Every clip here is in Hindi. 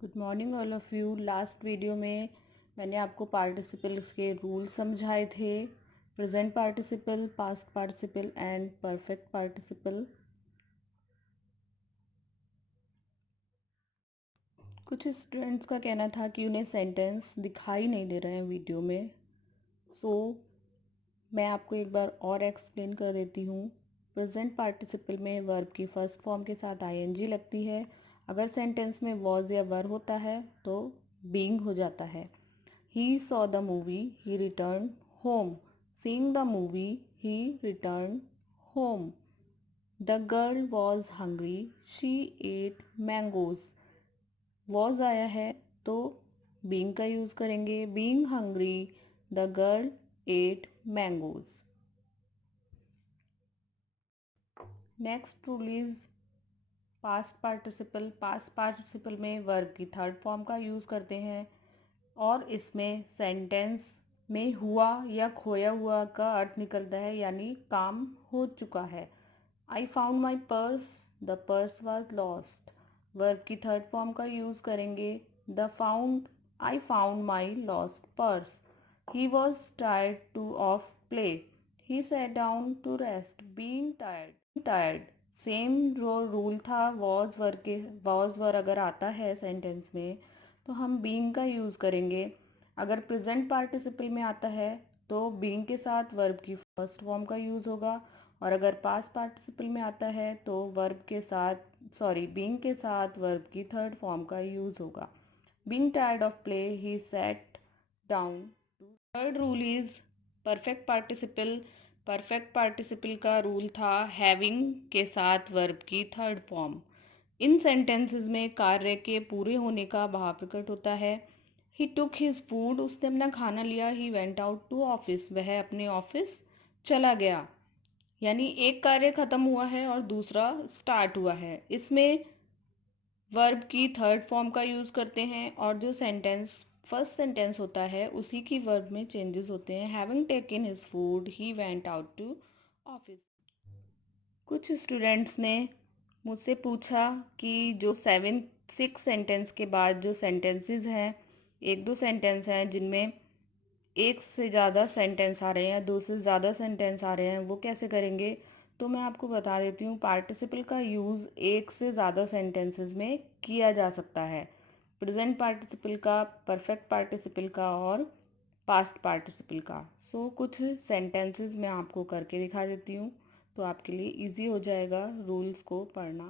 Good morning all of you. Last video में मैंने आपको पार्टिसिपल्स के रूल समझाए थे। Present participle, past participle and perfect participle. कुछ स्टूडेंट्स का कहना था कि उन्हें सेंटेंस दिखाई नहीं दे रहे हैं वीडियो में। मैं आपको एक बार और एक्सप्लेन कर देती हूँ। प्रेजेंट पार्टिसिपल में वर्ब की फर्स्ट फॉर्म के साथ आईएनजी लगती है। अगर सेंटेंस में वॉज या वर होता है तो बीइंग हो जाता है। He saw the movie, he returned home. Seeing the movie, he returned home. The girl was hungry, she ate mangoes. Was आया है तो being का यूज़ करेंगे। Being hungry, the girl ate mangoes. Next rule is past participle. Past participle में वर्ब की थर्ड फॉर्म का यूज़ करते हैं और इसमें सेंटेंस में हुआ या खोया हुआ का अर्थ निकलता है, यानी काम हो चुका है। I found my purse, the purse was lost. Verb की थर्ड फॉर्म का यूज़ करेंगे। The found, I found my lost purse. He was tired to of play, he sat down to rest. Being tired same जो रूल था, वॉज वर अगर आता है सेंटेंस में तो हम बीइंग का यूज़ करेंगे। अगर प्रेजेंट पार्टिसिपल में आता है तो बीइंग के साथ वर्ब की फर्स्ट फॉर्म का यूज़ होगा, और अगर पास्ट पार्टिसिपल में आता है तो बीइंग के साथ वर्ब की थर्ड फॉर्म का यूज़ होगा। Being tired of play, he sat down. Third rule is perfect participle. Perfect participle का रूल था हैविंग के साथ वर्ब की थर्ड फॉर्म। इन सेंटेंसेस में कार्य के पूरे होने का भाव प्रकट होता है। ही टुक हिज फूड, उसने अपना खाना लिया। He went out to office, वह अपने ऑफिस चला गया। यानी एक कार्य खत्म हुआ है और दूसरा स्टार्ट हुआ है। इसमें वर्ब की थर्ड फॉर्म का यूज़ करते हैं और जो सेंटेंस फर्स्ट सेंटेंस होता है उसी की वर्ब में चेंजेस होते हैं। Having taken his food, he went out to office. कुछ स्टूडेंट्स ने मुझसे पूछा कि जो 6 सेंटेंस के बाद जो सेंटेंसेस हैं, एक दो सेंटेंस हैं जिनमें एक से ज़्यादा सेंटेंस आ रहे हैं, दो से ज़्यादा सेंटेंस आ रहे हैं, वो कैसे करेंगे। तो मैं आपको बता देती हूँ, पार्टिसिपल का यूज़ एक से ज़्यादा सेंटेंसेस में किया जा सकता है। प्रेजेंट पार्टिसिपल का, परफेक्ट पार्टिसिपल का और पास्ट पार्टिसिपल का। कुछ सेंटेंसेस मैं आपको करके दिखा देती हूँ तो आपके लिए इजी हो जाएगा रूल्स को पढ़ना।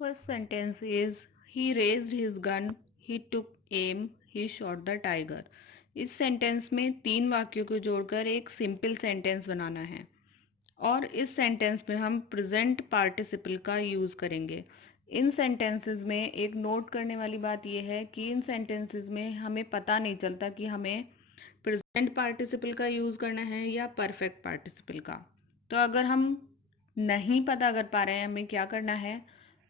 First sentence is he raised his gun, he took aim, he shot the tiger. इस सेंटेंस में 3 वाक्यों को जोड़कर एक सिंपल सेंटेंस बनाना है और इस सेंटेंस में हम प्रेजेंट पार्टिसिपल का यूज़ करेंगे। इन सेंटेंसेस में एक नोट करने वाली बात यह है कि इन सेंटेंसेस में हमें पता नहीं चलता कि हमें प्रेजेंट पार्टिसिपल का यूज़ करना है या परफेक्ट पार्टिसिपल का। तो अगर हम नहीं पता कर पा रहे हैं हमें क्या करना है,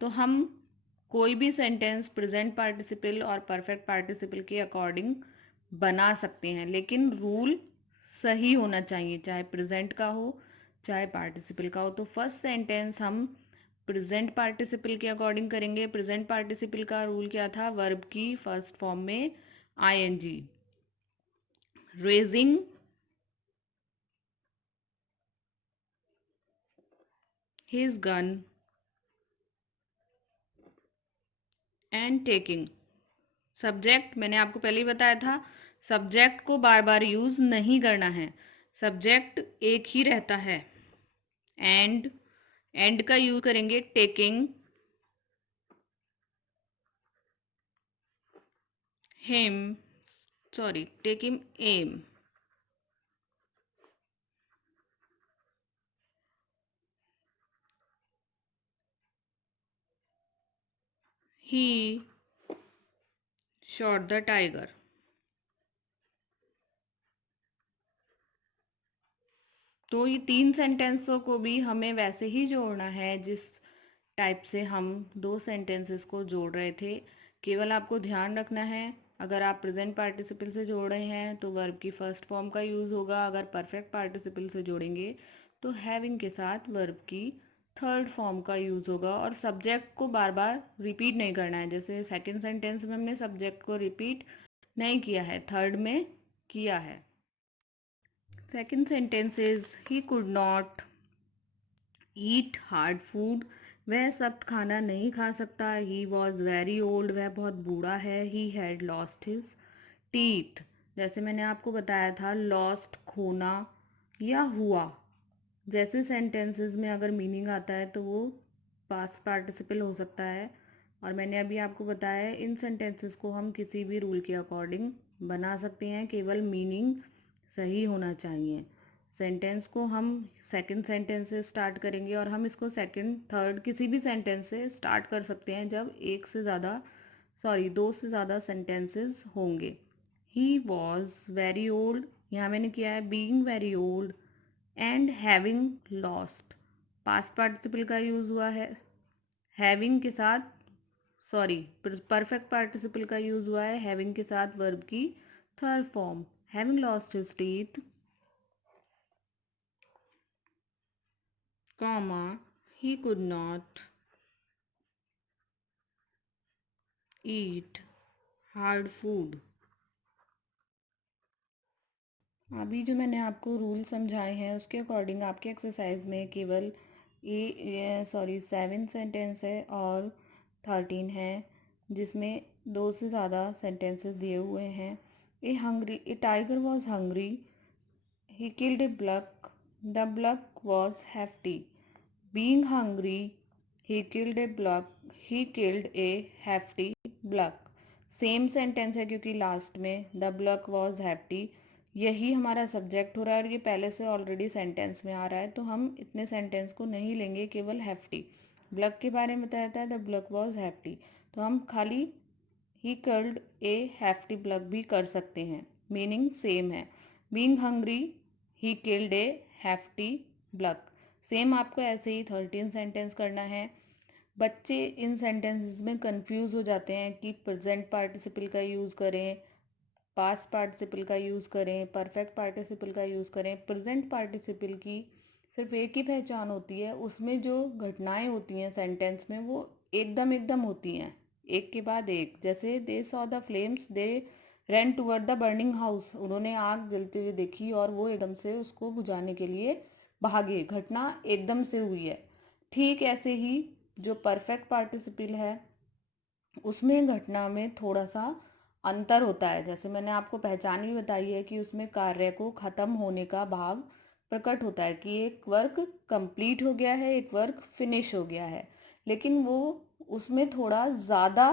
तो हम कोई भी सेंटेंस प्रेजेंट पार्टिसिपल और परफेक्ट पार्टिसिपल के अकॉर्डिंग बना सकते हैं, लेकिन रूल सही होना चाहिए, चाहे प्रेजेंट का हो चाहे पार्टिसिपल का हो। तो फर्स्ट सेंटेंस हम प्रेजेंट पार्टिसिपल के अकॉर्डिंग करेंगे। प्रेजेंट पार्टिसिपल का रूल क्या था, वर्ब की फर्स्ट फॉर्म में ING. Raising his gun and taking. Subject मैंने आपको पहले ही बताया था, सब्जेक्ट को बार बार यूज नहीं करना है, सब्जेक्ट एक ही रहता है। एंड का यूज करेंगे taking him, taking aim. He shot the tiger. तो ये 3 सेंटेंसों को भी हमें वैसे ही जोड़ना है जिस टाइप से हम 2 सेंटेंसेस को जोड़ रहे थे। केवल आपको ध्यान रखना है, अगर आप प्रेजेंट पार्टिसिपल से जोड़ रहे हैं तो वर्ब की फर्स्ट फॉर्म का यूज़ होगा। अगर परफेक्ट पार्टिसिपल से जोड़ेंगे तो हैविंग के साथ वर्ब की थर्ड फॉर्म का यूज़ होगा और सब्जेक्ट को बार बार रिपीट नहीं करना है। जैसे सेकंड सेंटेंस में हमने सब्जेक्ट को रिपीट नहीं किया है, थर्ड में किया है। Second sentence is he could not eat hard food. वह सख्त खाना नहीं खा सकता। He was very old. वह बहुत बूढ़ा है। He had lost his teeth. जैसे मैंने आपको बताया था, लॉस्ट खोना या हुआ जैसे सेंटेंसेस में अगर मीनिंग आता है तो वो पास्ट पार्टिसिपल हो सकता है। और मैंने अभी आपको बताया इन सेंटेंसेस को हम किसी भी रूल के अकॉर्डिंग बना सकते हैं, केवल मीनिंग सही होना चाहिए। सेंटेंस को हम सेकंड सेंटेंस से स्टार्ट करेंगे और हम इसको सेकंड थर्ड किसी भी सेंटेंस से स्टार्ट कर सकते हैं जब दो से ज़्यादा सेंटेंसेस होंगे। ही वॉज वेरी ओल्ड, यहाँ मैंने किया है being very old and having lost. Past participle का यूज़ हुआ है हैविंग के साथ, परफेक्ट पार्टिसिपल का यूज़ हुआ है हैविंग के साथ वर्ब की third form. Having lost his teeth, comma, he could not eat hard food। अभी जो मैंने आपको रूल समझाए हैं उसके अकॉर्डिंग आपके एक्सरसाइज में केवल 7 सेंटेंस है और 13 है, जिसमें 2 से ज़्यादा सेंटेंसेस दिए हुए हैं। A tiger was hungry, he killed a buck, the buck was hefty। Being hungry, he killed a hefty buck। Same sentence है क्योंकि लास्ट में द ब्लक वॉज हैप्टी यही हमारा सब्जेक्ट हो रहा है और ये पहले से ऑलरेडी सेंटेंस में आ रहा है, तो हम इतने सेंटेंस को नहीं लेंगे, केवल हैप्टी ब्लक के बारे में बताया था, द ब्लक वॉज हैप्टी, तो हम खाली ही कर्ल्ड ए हैफ्टी ब्लक भी कर सकते हैं, मीनिंग सेम है। Being hungry, he killed A hefty block. Same आपको ऐसे ही 13 सेंटेंस करना है। बच्चे इन सेंटेंसेस में कंफ्यूज हो जाते हैं कि प्रेजेंट पार्टिसिपल का यूज़ करें, पास्ट पार्टिसिपल का यूज़ करें, परफेक्ट पार्टिसिपल का यूज़ करें। प्रेजेंट पार्टिसिपल की सिर्फ एक ही पहचान होती है, उसमें जो घटनाएं होती हैं सेंटेंस में वो एकदम एकदम होती हैं, एक के बाद एक। जैसे they saw the flames, they ran toward the burning house. उन्होंने आग जलते हुए देखी और वो एकदम से उसको बुझाने के लिए भागे, घटना एकदम से हुई है। ठीक ऐसे ही जो परफेक्ट पार्टिसिपल है उसमें घटना में थोड़ा सा अंतर होता है। जैसे मैंने आपको पहचान भी बताई है कि उसमें कार्य को ख़त्म होने का भाव प्रकट होता है कि एक वर्क कंप्लीट हो गया है, एक वर्क फिनिश हो गया है, लेकिन वो उसमें थोड़ा ज़्यादा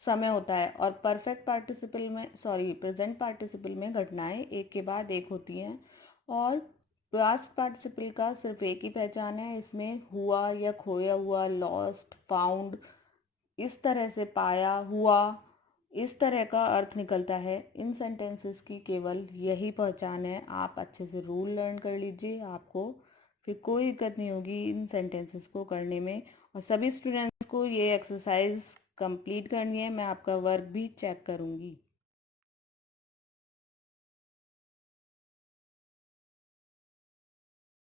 समय होता है। और प्रेजेंट पार्टिसिपल में घटनाएं एक के बाद एक होती हैं और पास्ट पार्टिसिपल का सिर्फ एक ही पहचान है, इसमें हुआ या खोया हुआ, लॉस्ट, फाउंड, इस तरह से पाया हुआ, इस तरह का अर्थ निकलता है। इन सेंटेंसेस की केवल यही पहचान है। आप अच्छे से रूल लर्न कर लीजिए, आपको फिर कोई दिक्कत नहीं होगी इन सेंटेंसेस को करने में। और सभी स्टूडेंट्स को ये एक्सरसाइज कंप्लीट करनी है, मैं आपका वर्क भी चेक करूँगी।